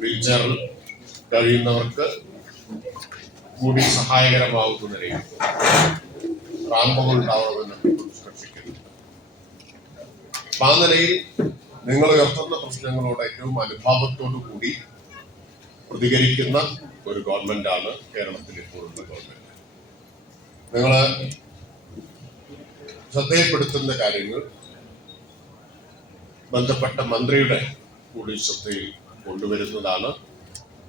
വീൽചെയറിൽ കഴിയുന്നവർക്ക് കൂടി സഹായകരമാവുന്ന നിലയിൽ റാമ്പുകൾ ഉണ്ടാവണമെന്ന് നിഷ്കർഷിക്കുന്നുണ്ട്. ആ നിലയിൽ നിങ്ങൾ ഉയർത്തുന്ന പ്രശ്നങ്ങളോട് ഏറ്റവും അനുഭാവത്തോടു കൂടി പ്രതികരിക്കുന്ന ഒരു ഗവൺമെന്റാണ് കേരളത്തിൽ ഇപ്പോഴുള്ള ഗവൺമെന്റ്. നിങ്ങൾ ശ്രദ്ധയിൽപ്പെടുത്തുന്ന കാര്യങ്ങൾ ബന്ധപ്പെട്ട മന്ത്രിയുടെ കൂടി ശ്രദ്ധയിൽ കൊണ്ടുവരുന്നതാണ്.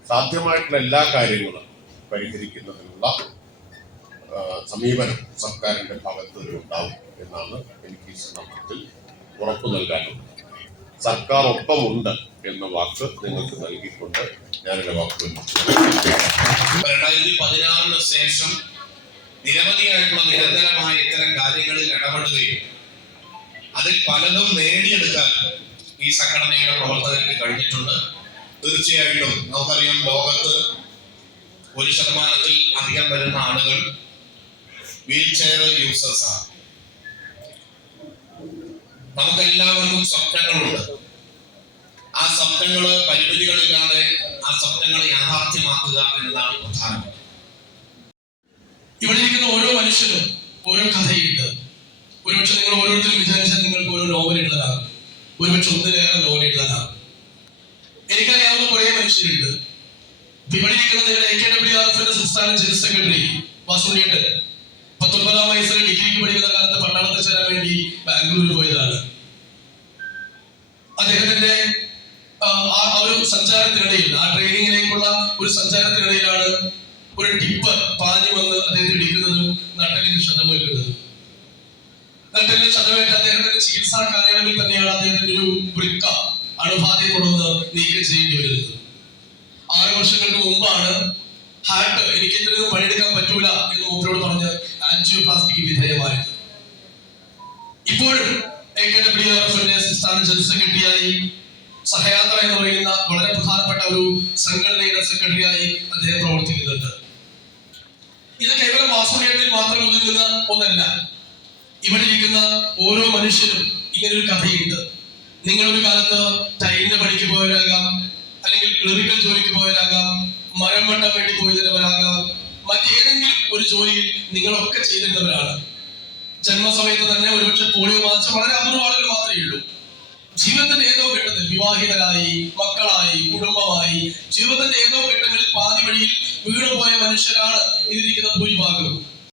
സാധ്യമായിട്ടുള്ള എല്ലാ കാര്യങ്ങളും പരിഹരിക്കുന്നതിനുള്ള സമീപനം സർക്കാരിന്റെ ഭാഗത്ത് ഉണ്ടാവും എന്നാണ് എനിക്ക് ഈ സന്ദർഭത്തിൽ ഉറപ്പു നൽകാനുള്ളത്. സർക്കാർ ഒപ്പമുണ്ട് എന്ന വാക്ക് നിങ്ങൾക്ക് നൽകിക്കൊണ്ട് ഞാനെന്റെ വാക്കുകൾ 2016 ശേഷം നിരവധിയായിട്ടുള്ള നിരന്തരമായ ഇത്തരം കാര്യങ്ങളിൽ ഇടപെടുകയും അതിൽ പലതും നേടിയെടുക്കാൻ ഈ സംഘടനയുടെ പ്രവർത്തകർക്ക് കഴിഞ്ഞിട്ടുണ്ട്. തീർച്ചയായിട്ടും നമുക്കറിയാം, ലോകത്ത് 1% അധികം വരുന്ന ആളുകൾ വീൽചെയർ യൂസേഴ്സ് ആണ്. നമുക്കെല്ലാവർക്കും സ്വപ്നങ്ങളുണ്ട്. ആ സ്വപ്നങ്ങള് പരിമിതികളില്ലാതെ ആ സ്വപ്നങ്ങളെ യാഥാർത്ഥ്യമാക്കുക എന്നതാണ് പ്രധാനം. ഇവിടെ ഇരിക്കുന്ന ഓരോ മനുഷ്യനും ഓരോ കഥയുണ്ട്. ഒരുപക്ഷെ നിങ്ങൾ ഓരോരുത്തരും വിചാരിച്ചാൽ നിങ്ങൾക്ക് ഓരോ നോവൽ എഴുതാനാകും, ഒരുപക്ഷെ ഒന്നിലേറെ നോവൽ എഴുതാനാകും. എനിക്കറിയാവുന്ന കുറെ മനുഷ്യരുണ്ട്. ഇവിടെ ഇരിക്കുന്ന നിങ്ങളുടെ AKWRF സംസ്ഥാന ജനറൽ സെക്രട്ടറി വാസുദേവൻ 19 വയസ്സിൽ ഡിഗ്രിക്ക് പഠിക്കുന്ന കാലത്ത് പട്ടാളത്തിൽ ചേരാൻ വേണ്ടി ബാംഗ്ലൂരിൽ പോയതാണ്. അദ്ദേഹത്തിന്റെ ഒരു സഞ്ചാരത്തിനിടയിൽ, ആ ട്രെയിനിങ്ങിലേക്കുള്ള ഒരു സഞ്ചാരത്തിനിടയിലാണ് ഒരു ടിപ്പ് പാഞ്ഞു വന്ന് അദ്ദേഹത്തെ ഇടിക്കുന്നതും നട്ടലിന് ക്ഷതമേൽക്കുന്നതും. നട്ടലിന് ക്ഷതമേറ്റ് അദ്ദേഹത്തിന്റെ ചികിത്സാ കാലയളവിൽ തന്നെയാണ് അദ്ദേഹത്തിന്റെ ഒരു വൃക്ക അണുബാധയെ തുടർന്ന് നീക്കം ചെയ്യേണ്ടി വരുന്നത്. 6 വർഷങ്ങൾക്ക് മുമ്പാണ് ഹാർട്ട് എനിക്ക് ഇത്രയും പണിയെടുക്കാൻ പറ്റൂല എന്ന് മൂപ്പരോട് പറഞ്ഞ് ആൻജിയോപ്ലാസ്റ്റിക്ക് വിധേയമായത്. ഇപ്പോഴും AKWRF സംസ്ഥാന ജനറൽ സെക്രട്ടറിയായി, സഹയാത്ര എന്ന് പറയുന്ന വളരെ പ്രധാനപ്പെട്ട ഒരു സംഘടനയുടെ സെക്രട്ടറിയായി അദ്ദേഹം പ്രവർത്തിക്കുന്നുണ്ട്. ഇത് കേവലം വാസുദേവനിൽ മാത്രം ഒതുങ്ങുന്ന ഒന്നല്ല. ഇവിടെ ഇരിക്കുന്ന ഓരോ മനുഷ്യനും ഇങ്ങനൊരു കഥയുണ്ട്. നിങ്ങളൊരു കാലത്ത് ടൈലിന്റെ പണിക്ക് പോയവരാകാം, അല്ലെങ്കിൽ ക്ലറിക്കൽ ജോലിക്ക് പോയവരാകാം, മരം വെട്ടാൻ വേണ്ടി പോയവരാകാം, മറ്റേതെങ്കിലും ഒരു ജോലിയിൽ നിങ്ങളൊക്കെ ചെയ്തിരുന്നവരാണ്. ജന്മസമയത്ത് തന്നെ ഒരുപക്ഷെ പോളിയോ ബാധിച്ച വളരെ അപൂർവ ആളുകൾ മാത്രമേ ഉള്ളൂ. ജീവിതത്തിന്റെ ഏതോ ഘട്ടത്തിൽ വിവാഹിതരായി, മക്കളായി, കുടുംബമായി, ജീവിതത്തിന്റെ ഏതോ ഘട്ടങ്ങളിൽ പാതി വഴിയിൽ വീണുപോയ മനുഷ്യരാണ് ഇതിരിക്കുന്ന ഭൂരിഭാഗവും.